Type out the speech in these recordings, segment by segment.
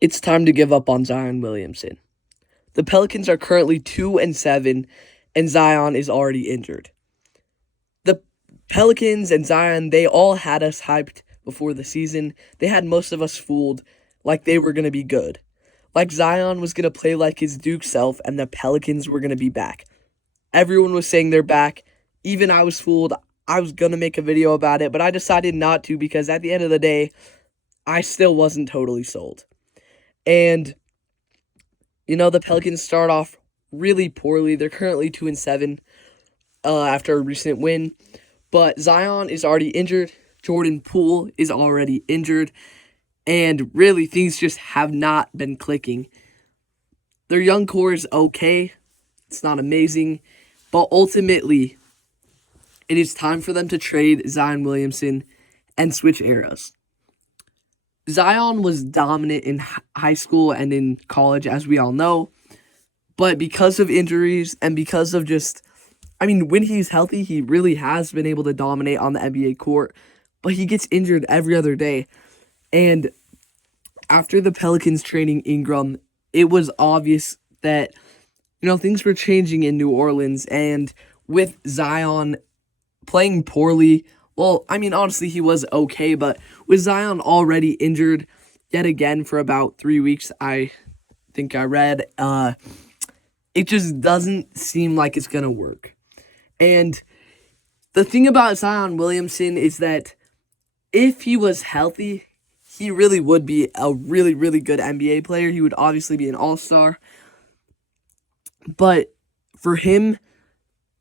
It's time to give up on Zion Williamson. The Pelicans are currently 2-7, and Zion is already injured. The Pelicans and Zion, they all had us hyped before the season. They had most of us fooled like they were going to be good. Like Zion was going to play like his Duke self, and the Pelicans were going to be back. Everyone was saying they're back. Even I was fooled. I was going to make a video about it, but I decided not to because at the end of the day, I still wasn't totally sold. And the Pelicans start off really poorly. They're currently 2-7 after a recent win, but Zion is already injured. Jordan Poole is already injured, and really things just have not been clicking. Their young core is okay. It's not amazing, but ultimately, it is time for them to trade Zion Williamson and switch eras. Zion was dominant in high school and in college, as we all know. But because of injuries and because of when he's healthy, he really has been able to dominate on the NBA court. But he gets injured every other day. And after the Pelicans trading Ingram, it was obvious that, things were changing in New Orleans. And with Zion playing poorly, honestly, he was okay, but with Zion already injured yet again for about 3 weeks, I think I read, it just doesn't seem like it's going to work. And the thing about Zion Williamson is that if he was healthy, he really would be a really, really good NBA player. He would obviously be an all-star. But for him,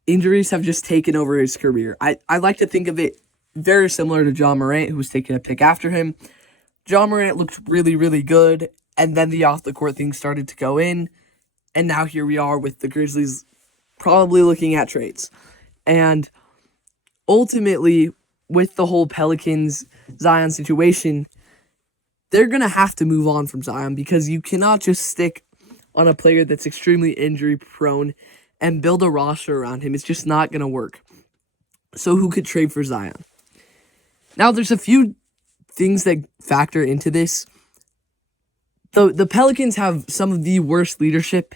injuries have just taken over his career. I like to think of it very similar to John Morant, who was taking a pick after him. John Morant looked really, really good, and then the off-the-court things started to go in, and now here we are with the Grizzlies probably looking at trades. And ultimately, with the whole Pelicans-Zion situation, they're going to have to move on from Zion because you cannot just stick on a player that's extremely injury-prone and build a roster around him. It's just not going to work. So who could trade for Zion? Now, there's a few things that factor into this. The Pelicans have some of the worst leadership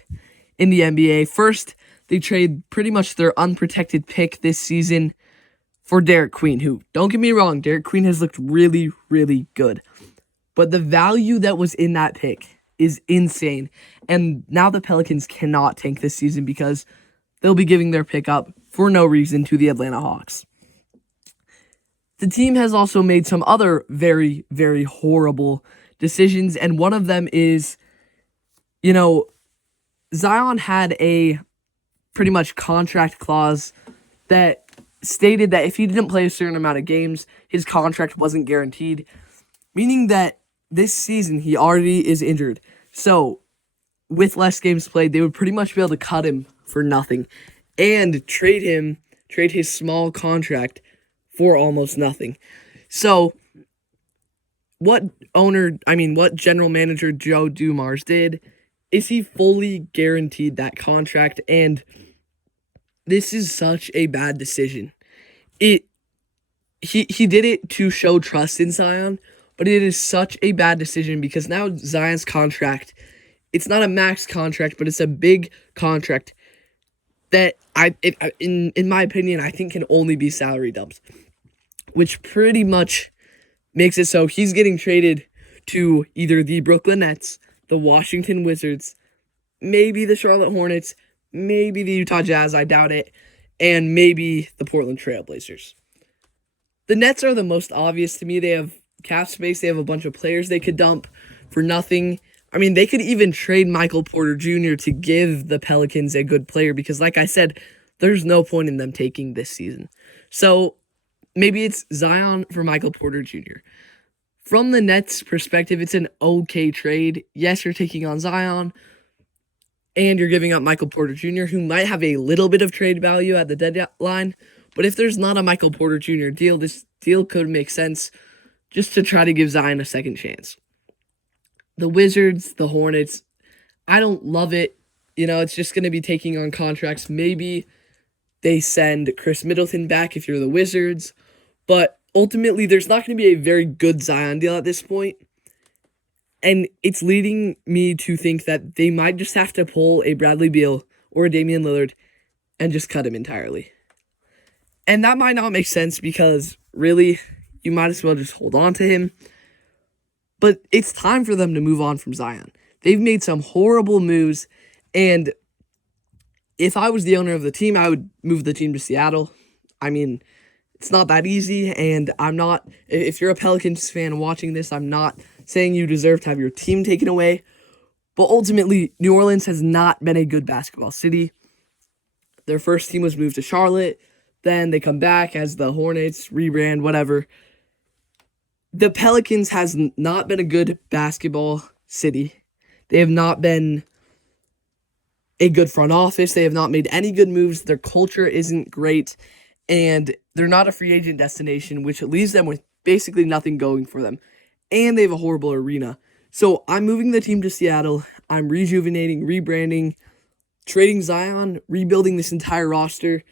in the NBA. First, they trade pretty much their unprotected pick this season for Derek Queen, who, don't get me wrong, Derek Queen has looked really, really good. But the value that was in that pick is insane. And now the Pelicans cannot tank this season because they'll be giving their pick up for no reason to the Atlanta Hawks. The team has also made some other very, very horrible decisions, and one of them is, Zion had a pretty much contract clause that stated that if he didn't play a certain amount of games, his contract wasn't guaranteed, meaning that this season he already is injured. So, with less games played, they would pretty much be able to cut him for nothing and trade his small contract for almost nothing. So, what general manager Joe Dumars did is he fully guaranteed that contract, and this is such a bad decision. He did it to show trust in Zion, but it is such a bad decision because now Zion's contract, it's not a max contract, but it's a big contract that in my opinion, I think can only be salary dumps, which pretty much makes it so he's getting traded to either the Brooklyn Nets, the Washington Wizards, maybe the Charlotte Hornets, maybe the Utah Jazz, I doubt it, and maybe the Portland Trail Blazers. The Nets are the most obvious to me. They have cap space. They have a bunch of players they could dump for nothing. They could even trade Michael Porter Jr. to give the Pelicans a good player because, like I said, there's no point in them taking this season. So maybe it's Zion for Michael Porter Jr. From the Nets' perspective, it's an okay trade. Yes, you're taking on Zion, and you're giving up Michael Porter Jr., who might have a little bit of trade value at the deadline. But if there's not a Michael Porter Jr. deal, this deal could make sense just to try to give Zion a second chance. The Wizards, the Hornets, I don't love it. It's just going to be taking on contracts. Maybe they send Chris Middleton back if you're the Wizards. But ultimately, there's not going to be a very good Zion deal at this point. And it's leading me to think that they might just have to pull a Bradley Beal or a Damian Lillard and just cut him entirely. And that might not make sense because, really, you might as well just hold on to him. But it's time for them to move on from Zion. They've made some horrible moves, and if I was the owner of the team, I would move the team to Seattle. I mean, it's not that easy, and if you're a Pelicans fan watching this, I'm not saying you deserve to have your team taken away. But ultimately, New Orleans has not been a good basketball city. Their first team was moved to Charlotte. Then they come back as the Hornets, rebrand, whatever. The Pelicans has not been a good basketball city. They have not been a good front office. They have not made any good moves. Their culture isn't great. And they're not a free agent destination, which leaves them with basically nothing going for them. And they have a horrible arena. So I'm moving the team to Seattle. I'm rejuvenating, rebranding, trading Zion, rebuilding this entire roster.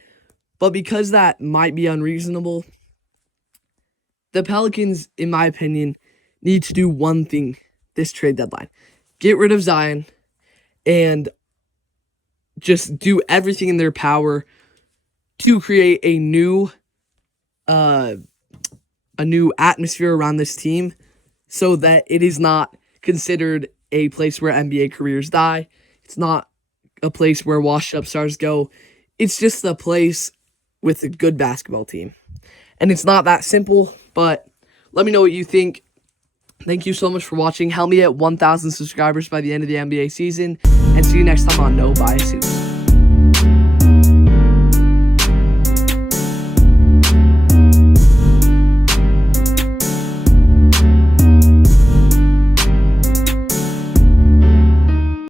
But because that might be unreasonable, the Pelicans, in my opinion, need to do one thing this trade deadline. Get rid of Zion and just do everything in their power to create a new atmosphere around this team so that it is not considered a place where NBA careers die. It's not a place where washed-up stars go. It's just a place with a good basketball team. And it's not that simple, but let me know what you think. Thank you so much for watching. Help me at 1,000 subscribers by the end of the NBA season. And see you next time on No Bias Hoops.